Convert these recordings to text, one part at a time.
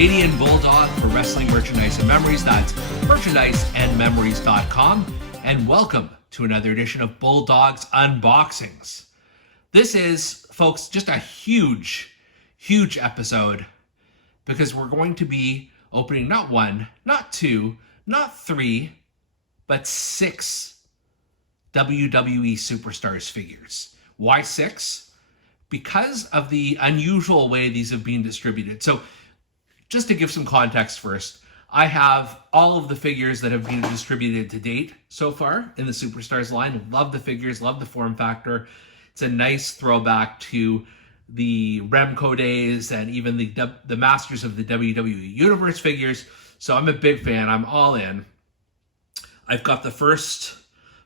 Canadian Bulldog for wrestling merchandise and memories. That's merchandiseandmemories.com. And welcome to another edition of Bulldog's Unboxings. This is, folks, just a huge episode because we're going to be opening not one, not two, not three, but 6 WWE Superstars figures. Why 6? Because of the unusual way these have been distributed. So just to give some context first, I have all of the figures that have been distributed to date so far in the Superstars line. Love the figures, love the form factor. It's a nice throwback to the Remco days and even the Masters of the WWE Universe figures. So I'm a big fan. I'm all in. I've got the first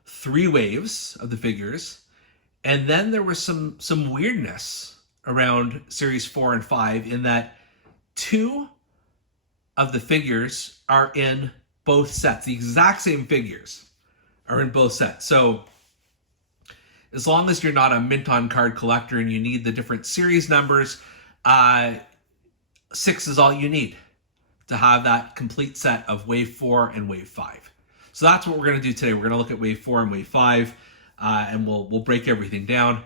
3 waves of the figures. And then there was some weirdness around Series 4 and 5 in that 2 of the figures are in both sets. The exact same figures are in both sets. So as long as you're not a mint on card collector and you need the different series numbers, 6 is all you need to have that complete set of Wave 4 and Wave 5. So that's what we're going to do today. We're going to look at Wave 4 and Wave 5, and we'll break everything down.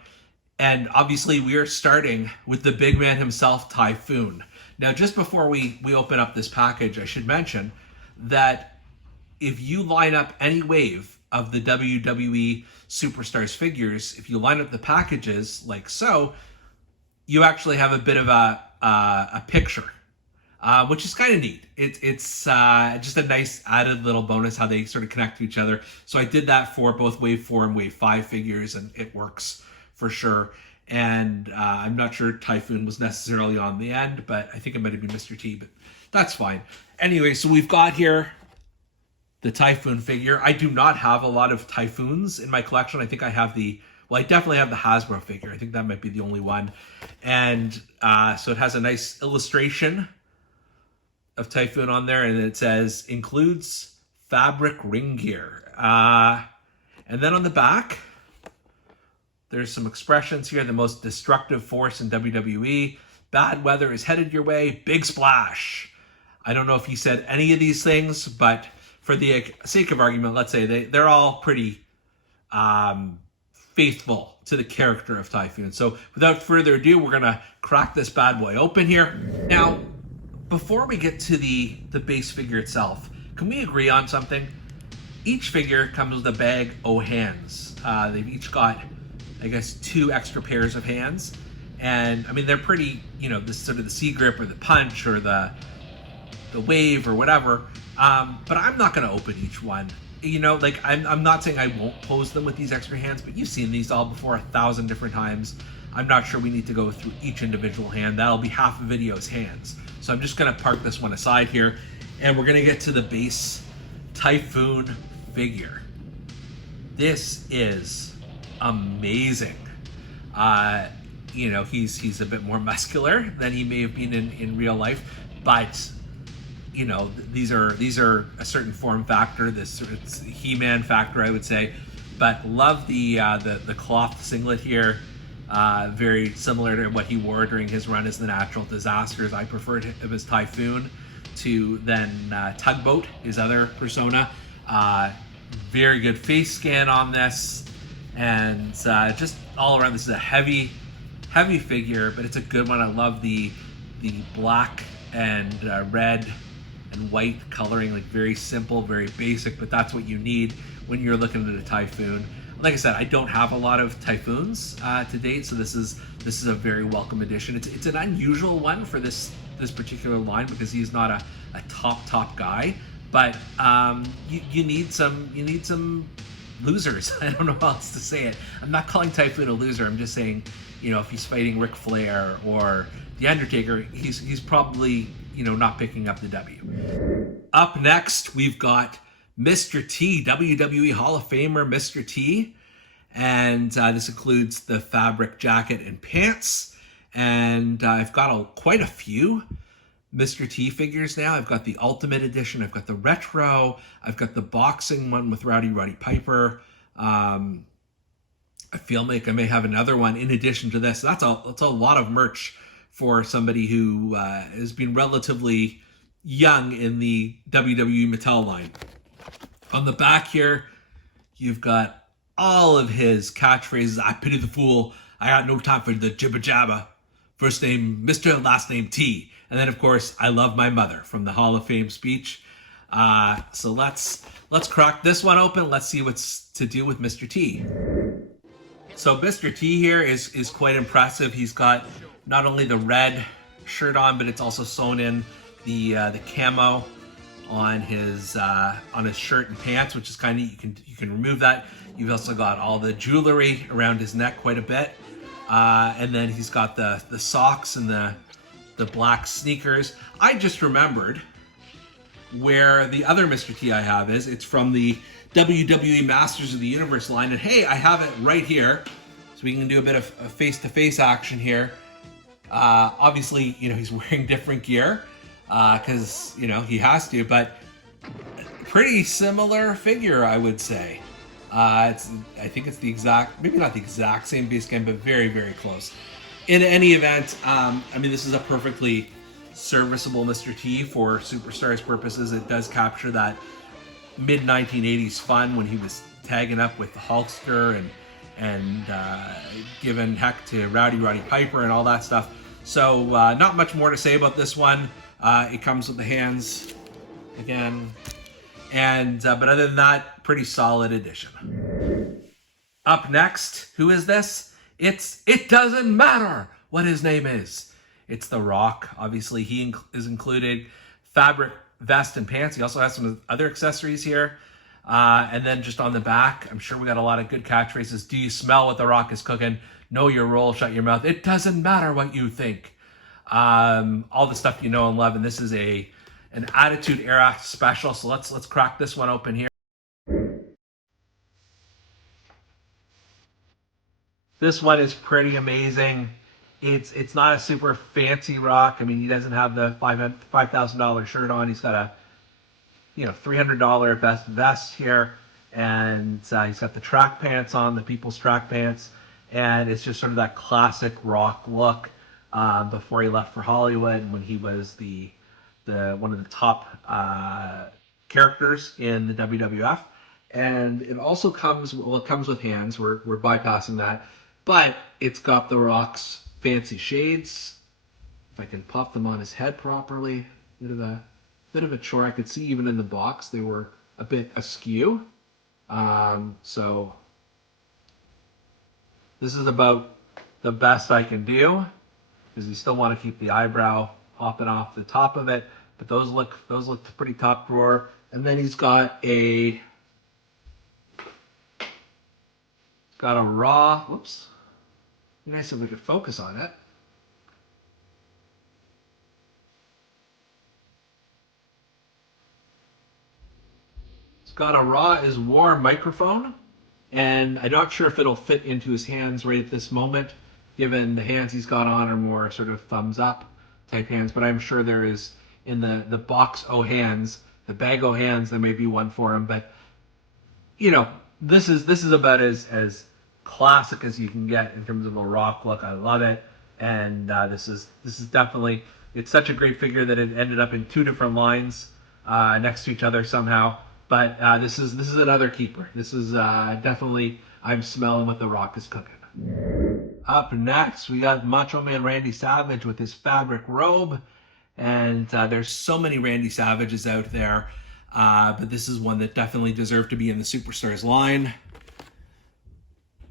And obviously we are starting with the big man himself, Typhoon. Now, just before we open up this package, I should mention that if you line up any wave of the WWE Superstars figures, if you line up the packages like so, you actually have a bit of a picture, which is kind of neat. It's just a nice added little bonus how they sort of connect to each other. So I did that for both Wave 4 and Wave 5 figures, and it works for sure. And I'm not sure Typhoon was necessarily on the end, but I think it might have been Mr. T, but that's fine. Anyway, so we've got here the Typhoon figure. I do not have a lot of Typhoons in my collection. I think I have I definitely have the Hasbro figure. I think that might be the only one. And so it has a nice illustration of Typhoon on there, and it says, includes fabric ring gear. And then on the back, there's some expressions here. The most destructive force in WWE. Bad weather is headed your way. Big splash. I don't know if he said any of these things, but for the sake of argument, let's say they're all pretty faithful to the character of Typhoon. So without further ado, we're going to crack this bad boy open here. Now, before we get to the base figure itself, can we agree on something? Each figure comes with a bag o' hands. They've each got, I guess, 2 extra pairs of hands. And I mean, they're pretty, this sort of the C grip or the punch or the wave or whatever. But I'm not going to open each one. I'm not saying I won't pose them with these extra hands, but you've seen these all before 1,000 different times. I'm not sure we need to go through each individual hand. That'll be half a video's hands. So I'm just going to park this one aside here. And we're going to get to the base Typhoon figure. This is amazing. He's a bit more muscular than he may have been in real life, but these are a certain form factor. It's He-Man factor, I would say. But love the cloth singlet here. Very similar to what he wore during his run as the Natural Disasters. I preferred him as Typhoon to then Tugboat, his other persona. Very good face scan on this. And just all around, this is a heavy figure, but it's a good one. I love the black and red and white coloring, like very simple, very basic, but that's what you need when you're looking at a Typhoon. Like I said, I don't have a lot of Typhoons to date, so this is a very welcome addition. It's an unusual one for this particular line because he's not a top guy, but you need some losers. I don't know how else to say it. I'm not calling Typhoon a loser. I'm just saying, if he's fighting Ric Flair or The Undertaker, he's probably, not picking up the W. Up next, we've got Mr. T, WWE Hall of Famer Mr. T. And this includes the fabric jacket and pants. And I've got quite a few Mr. T figures now. I've got the Ultimate Edition. I've got the Retro. I've got the boxing one with Roddy Piper. I feel like I may have another one in addition to this. That's a lot of merch for somebody who has been relatively young in the WWE Mattel line. On the back here, you've got all of his catchphrases. I pity the fool. I got no time for the jibber jabber. First name Mr., last name T. And then, of course, I love my mother from the Hall of Fame speech. So let's crack this one open. Let's see what's to do with Mr. T. So Mr. T here is quite impressive. He's got not only the red shirt on, but it's also sewn in the camo on his shirt and pants, which is kind of, you can remove that. You've also got all the jewelry around his neck quite a bit, and then he's got the socks and the black sneakers. I just remembered where the other Mr. T I have is. It's from the WWE Masters of the Universe line, and hey, I have it right here, so we can do a bit of face-to-face action here. Obviously, he's wearing different gear because he has to, but pretty similar figure, I would say. I think it's the exact, maybe not the exact same base game, but very, very close. In any event, this is a perfectly serviceable Mr. T for Superstars purposes. It does capture that mid-1980s fun when he was tagging up with the Hulkster and giving heck to Roddy Piper and all that stuff. So not much more to say about this one. It comes with the hands again, and but other than that, pretty solid addition. Up next, who is this? It doesn't matter what his name is. It's The Rock. Obviously, he is included. Fabric vest and pants. He also has some other accessories here. And then just on the back, I'm sure we got a lot of good catchphrases. Do you smell what The Rock is cooking? Know your role, shut your mouth. It doesn't matter what you think. All the stuff you know and love. And this is an Attitude Era special. So let's crack this one open here. This one is pretty amazing. It's not a super fancy Rock. He doesn't have the $5,000 shirt on. He's got a $300 vest here, and he's got the track pants on, the people's track pants, and it's just sort of that classic Rock look before he left for Hollywood, when he was the one of the top characters in the WWF. And it also comes with hands. We're bypassing that, but it's got The Rock's fancy shades. If I can pop them on his head properly, bit of a chore. I could see even in the box they were a bit askew. So this is about the best I can do, because you still want to keep the eyebrow popping off the top of it. But those look pretty top drawer. And then he's got a raw. Whoops. Be nice if we could focus on it. It's got a Raw is War microphone, and I'm not sure if it'll fit into his hands right at this moment, given the hands he's got on are more sort of thumbs up type hands. But I'm sure there is, in the box O hands, the bag O hands, there may be one for him. But this is about as classic as you can get in terms of a Rock look. I love it, and this is definitely, it's such a great figure that it ended up in two different lines next to each other somehow. But this is another keeper. This is definitely, I'm smelling what The Rock is cooking. Up next, we got Macho Man Randy Savage with his fabric robe, and there's so many Randy Savages out there, but this is one that definitely deserved to be in the Superstars line.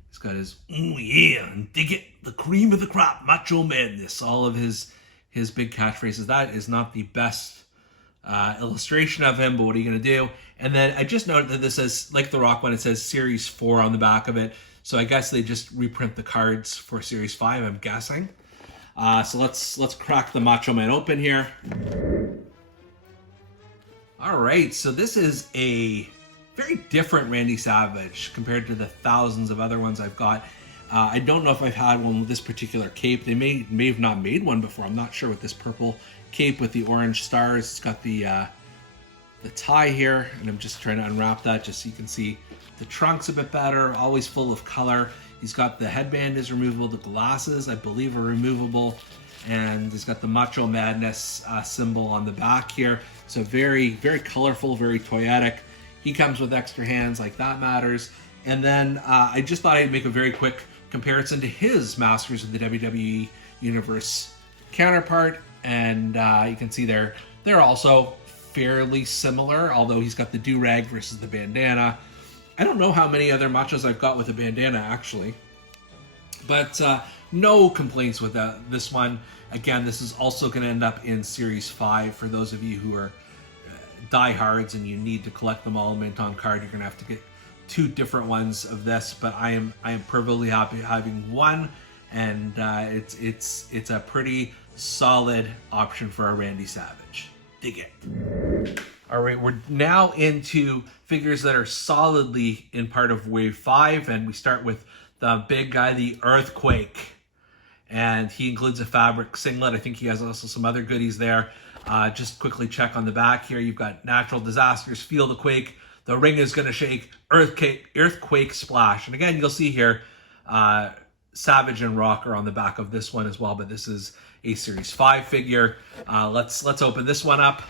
He's got his, oh yeah, and dig it, the cream of the crop, Macho Madness, all of his big catchphrases. That is not the best illustration of him, but what are you going to do? And then I just noted that this says, like the Rock one, it says Series 4 on the back of it. So I guess they just reprint the cards for Series 5, I'm guessing. So let's crack the Macho Man open here. All right, so this is a very different Randy Savage compared to the thousands of other ones I've got. I don't know if I've had one with this particular cape. They may have not made one before. I'm not sure, with this purple cape with the orange stars. It's got the tie here, and I'm just trying to unwrap that just so you can see the trunk's a bit better, always full of color. He's got the headband is removable, the glasses I believe are removable, and he's got the Macho Madness symbol on the back here. So very, very colorful, very toyetic. He comes with extra hands, like that matters. And then I just thought I'd make a very quick comparison to his Masters of the WWE Universe counterpart, and you can see they're also fairly similar, although he's got the do-rag versus the bandana. I don't know how many other machos I've got with a bandana, actually, but no complaints with this one. Again, this is also going to end up in Series 5 for those of you who are diehards and you need to collect them all mint on card. You're going to have to get 2 different ones of this, but I am perfectly happy having one, and it's a pretty solid option for a Randy Savage. Dig it. All right, we're now into figures that are solidly in part of Wave 5, and we start with the big guy, the Earthquake. And he includes a fabric singlet. I think he has also some other goodies there. Just quickly check on the back here. You've got natural disasters, feel the quake, the ring is going to shake, earthquake splash. And again, you'll see here, Savage and Rock are on the back of this one as well, but this is a Series 5 figure. Let's open this one up.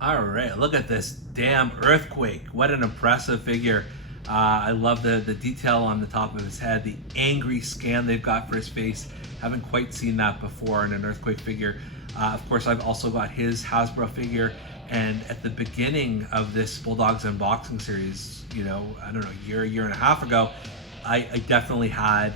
All right, look at this damn Earthquake. What an impressive figure. I love the detail on the top of his head, the angry scan they've got for his face. Haven't quite seen that before in an Earthquake figure. Of course, I've also got his Hasbro figure, and at the beginning of this Bulldogs unboxing series, you know, I don't know, a year and a half ago, I definitely had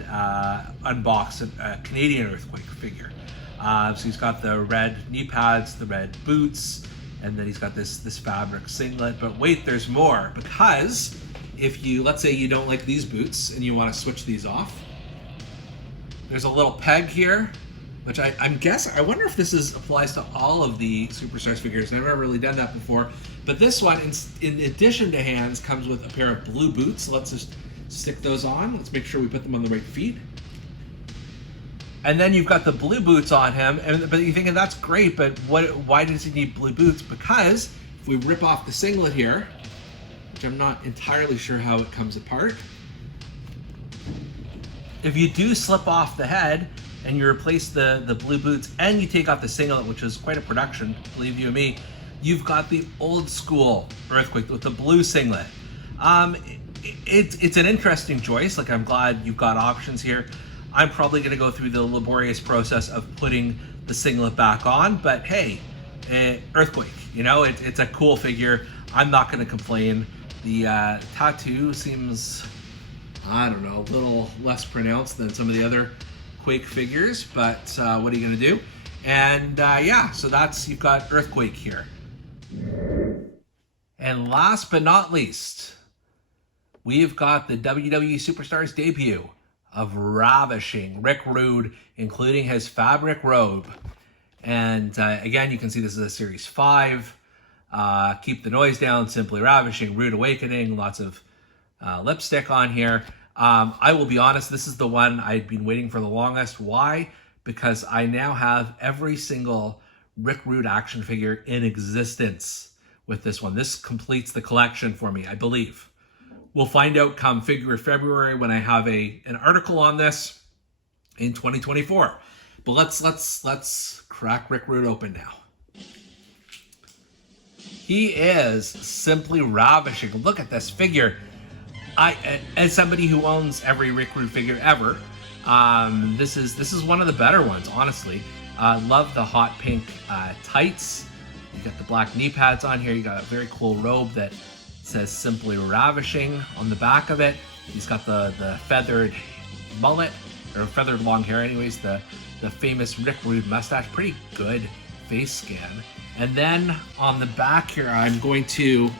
unboxed a Canadian Earthquake figure. So he's got the red knee pads, the red boots, and then he's got this fabric singlet. But wait, there's more, because if you, let's say you don't like these boots and you want to switch these off, there's a little peg here, which I'm guessing, I wonder if this applies to all of the Superstars figures. I've never really done that before. But this one, in addition to hands, comes with a pair of blue boots. Let's just stick those on. Let's make sure we put them on the right feet. And then you've got the blue boots on him, but you're thinking that's great, but why does he need blue boots? Because if we rip off the singlet here, which I'm not entirely sure how it comes apart, if you do slip off the head and you replace the blue boots and you take off the singlet, which is quite a production, believe you me, you've got the old school Earthquake with the blue singlet. It's an interesting choice. Like, I'm glad you've got options here. I'm probably going to go through the laborious process of putting the singlet back on, but hey, Earthquake, you know, it's a cool figure. I'm not going to complain. The tattoo seems, I don't know, a little less pronounced than some of the other Quake figures, but what are you going to do? And yeah, so you've got Earthquake here. And last but not least, we've got the WWE Superstars debut of Ravishing Rick Rude, including his fabric robe. And again, you can see this is a Series 5. Keep the noise down, simply ravishing, rude awakening, lots of lipstick on here. I will be honest, this is the one I've been waiting for the longest. Why? Because I now have every single Rick Rude action figure in existence with this one. This completes the collection for me, I believe. We'll find out come February when I have an article on this in 2024. But let's crack Rick Rude open now. He is simply ravishing. Look at this figure. As somebody who owns every Rick Rude figure ever, this is one of the better ones, honestly. Love the hot pink tights. You got the black knee pads on here. You got a very cool robe that says simply ravishing on the back of it. He's got the feathered mullet, or feathered long hair anyways, the famous Rick Rude mustache. Pretty good face scan. And then on the back here, I'm not going to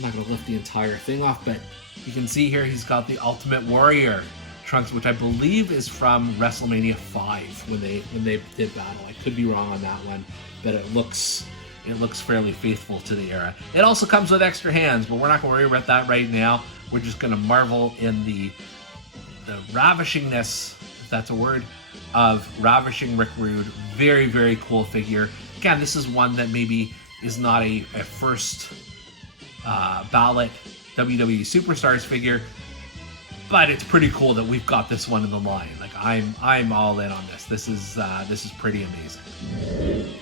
lift the entire thing off, but you can see here he's got the Ultimate Warrior trunks, which I believe is from WrestleMania 5 when they did battle. I could be wrong on that one, but it looks fairly faithful to the era. It also comes with extra hands, but we're not going to worry about that right now. We're just going to marvel in the ravishingness, if that's a word, of Ravishing Rick Rude. Very, very cool figure. Again, this is one that maybe is not a first ballot WWE Superstars figure, but it's pretty cool that we've got this one in the line. Like I'm all in on this. This is pretty amazing.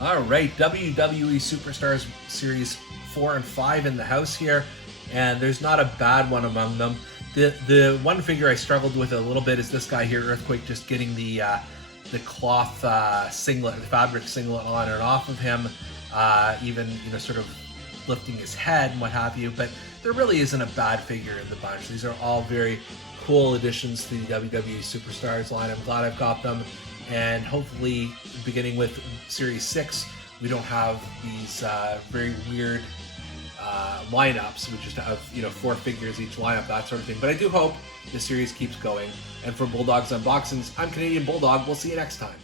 All right, WWE Superstars Series 4 and 5 in the house here, and there's not a bad one among them. The one figure I struggled with a little bit is this guy here, Earthquake, just getting the cloth singlet, the fabric singlet on and off of him, even sort of lifting his head and what have you. But there really isn't a bad figure in the bunch. These are all very cool additions to the WWE Superstars line. I'm glad I've got them, and hopefully, beginning with Series 6, we don't have these very weird lineups. We just have 4 figures each lineup, that sort of thing. But I do hope the series keeps going. And for Bulldog's Unboxings, I'm Canadian Bulldog. We'll see you next time.